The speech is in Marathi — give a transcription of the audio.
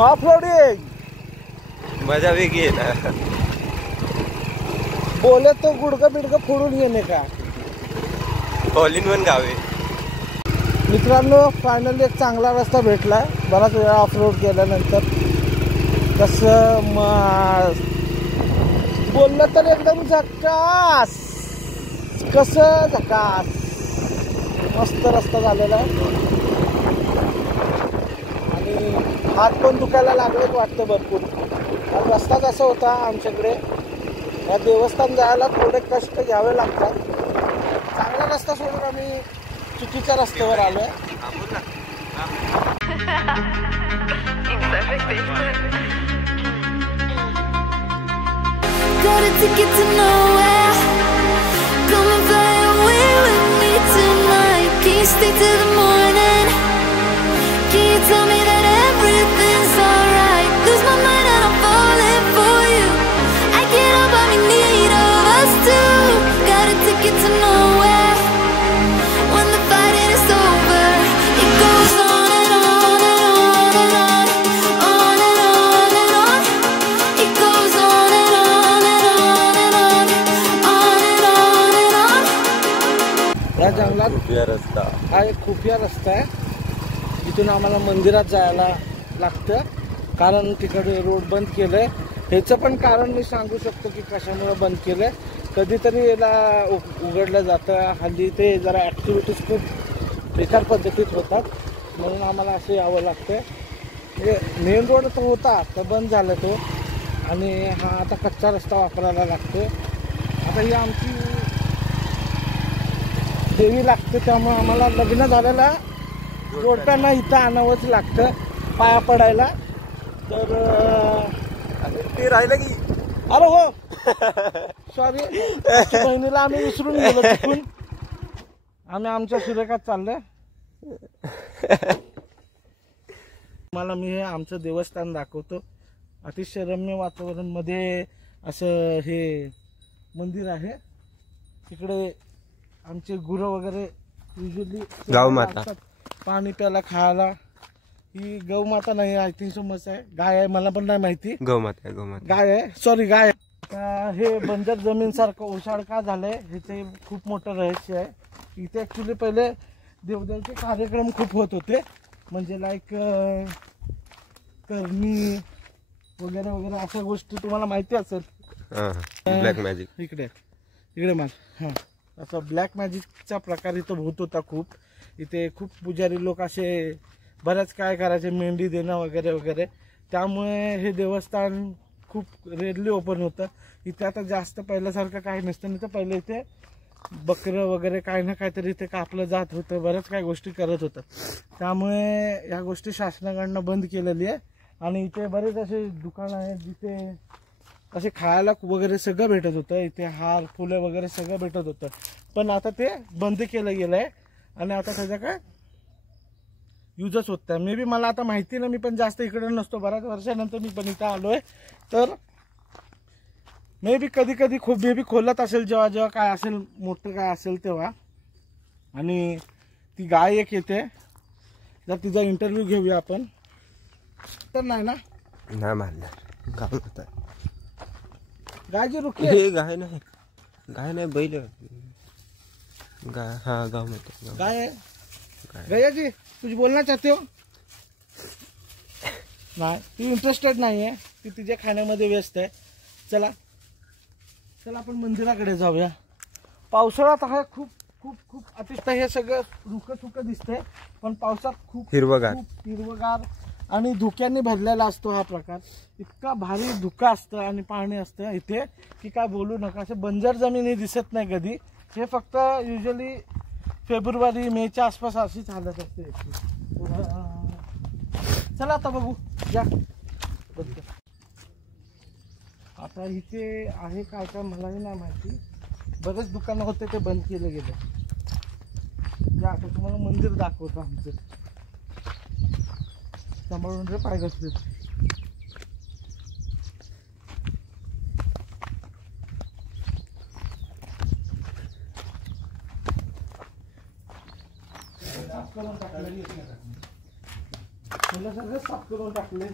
ऑफ रोडिंग मजा वेगळी आहे ना. बोले तो गुडघं बिडघं फोडून येणे का. ऑल इन वन गाव आहे. मित्रांनो फायनली एक चांगला रस्ता भेटला बराच वेळा ऑफ रोड केल्यानंतर. कसं बोललं तर एकदम झकास. कसं झकास मस्त रस्ता झालेला आहे. आणि हात पण दुखायला लागलेच वाटतं भरपूर. रस्ताच असा होता आमच्याकडे. या देवस्थान जायला थोडे कष्ट घ्यावे लागतात. चांगला रस्ता सोडून आम्ही चुकीच्या रस्त्यावर आलोय. Got a ticket to nowhere. Come and fly away with me tonight. Can you stay till the morning? Can you tell me that everything's alright? Lose my mind and I'm falling for you. I get up, I'm in need of us too. Got a ticket to nowhere. When the fighting is over, it goes on and on and on and on. On and on and on. It goes on and on and on and on. On and on and on. या जंगलात खुफिया रस्ता. हा एक खुफिया रस्ता आहे. इथून आम्हाला मंदिरात जायला लागतं कारण तिकडे रोड बंद केलंय. ह्याचं पण कारण मी सांगू शकतो की कशामुळे बंद केलंय. कधीतरी याला उघडलं जातं. हल्ली ते जरा ॲक्टिव्हिटीज खूप बेकार पद्धतीत होतात म्हणून आम्हाला असं यावं लागतं. म्हणजे मेन रोड तो होता तर बंद झाला तो. आणि हा आता कच्चा रस्ता वापरायला लागतो. आता ही आमची देवी लागते त्यामुळे आम्हाला लग्न झालेला जोडप्यांना इथं आणावंच लागतं पाया पडायला. तर ते राहिलं की अरे हो सॉरी बहिणीला आम्ही विसरून गेलो तिथून. आम्ही आमच्या सुरेखात चाललोय. मला मी हे आमचं देवस्थान दाखवतो. अतिशय रम्य वातावरण मध्ये असं हे मंदिर आहे. तिकडे आमचे गुरु वगैरे युजली गावमाता पाणी प्यायला खायला. ही गौमाता नाही आय थिंक समज आहे. गाय आहे मला पण नाही माहिती. गौमाता गाय आहे सॉरी गाय. हे बंजर जमीन सारखं ओसाड का झालंय ह्याचे खूप मोठं रहस्य आहे. इथे ऍक्च्युली पहिले देवदेवचे कार्यक्रम खूप होत होते. म्हणजे लाईक करणी वगैरे वगैरे अशा गोष्टी तुम्हाला माहिती असेल. ब्लॅक मॅजिक इकडे मार हां असा ब्लॅक मॅजिकचा प्रकार इथं होत होता खूप. इथे खूप पुजारी लोक असे बऱ्याच काय करायचे मेंढी देणं वगैरे वगैरे. त्यामुळे हे देवस्थान खूप रेअरली ओपन होतं. इथे आता जास्त पहिल्यासारखं काही नसतं. नाही तर पहिले इथे बकरं वगैरे काही ना काहीतरी इथे कापलं जात होतं. बऱ्याच काही गोष्टी करत होतं. त्यामुळे या गोष्टी शासनाकडनं बंद केलेली आहे. आणि इथे बरेच असे दुकानं आहेत जिथे असे खायला वगैरे सगळं भेटत होतं. इथे हार फुले वगैरे सगळं भेटत होतं. पण आता ते बंद केलं गेलं आहे. आणि आता त्याचा काय यूजच होत नाही. मे बी मला आता माहिती नाही. मी पण जास्त इकडे नसतो. बऱ्याच वर्षानंतर मी पण इथं आलोय. तर मे बी कधी कधी खूप मे बी खोलत असेल जेव्हा जेव्हा काय असेल मोठं काय असेल तेव्हा. आणि ती गाय एक येते. जर तिचा इंटरव्ह्यू घेऊया आपण. तर नाही ना नाही मारणार गाव होता. गाय जी रुकी हे गाय नाही बैल गाय. हाँ गाँव में तो गाय है. गया जी कुछ बोलना चाहते हो. नाही ती इंटरेस्टेड नाही आहे. ती तिच्या खाण्यामध्ये व्यस्त आहे. चला चला आपण मंदिराकडे जाऊया. पावसाळ्यात हा खूप खूप खूप अतिशय हे सगळं रुकं दिसतंय. पण पावसात खूप हिरवगार आणि धुक्यांनी भरलेला असतो हा प्रकार. इतका भारी धुकं असतं आणि पाणी असतं इथे की काय बोलू नका. असे बंजर जमीन दिसत नाही कधी. हे फक्त युजली फेब्रुवारी मेच्या आसपास अशीच हालत असते. चला आता बघू या. आता इथे आहे काय काय मलाही नाही माहिती. बरेच दुकानं होते ते बंद केले गेले. या आता तुम्हाला मंदिर दाखवतो आमचं. सांभाळून रे पाय घसले. म्हणलं सगळं साफ करून टाकले.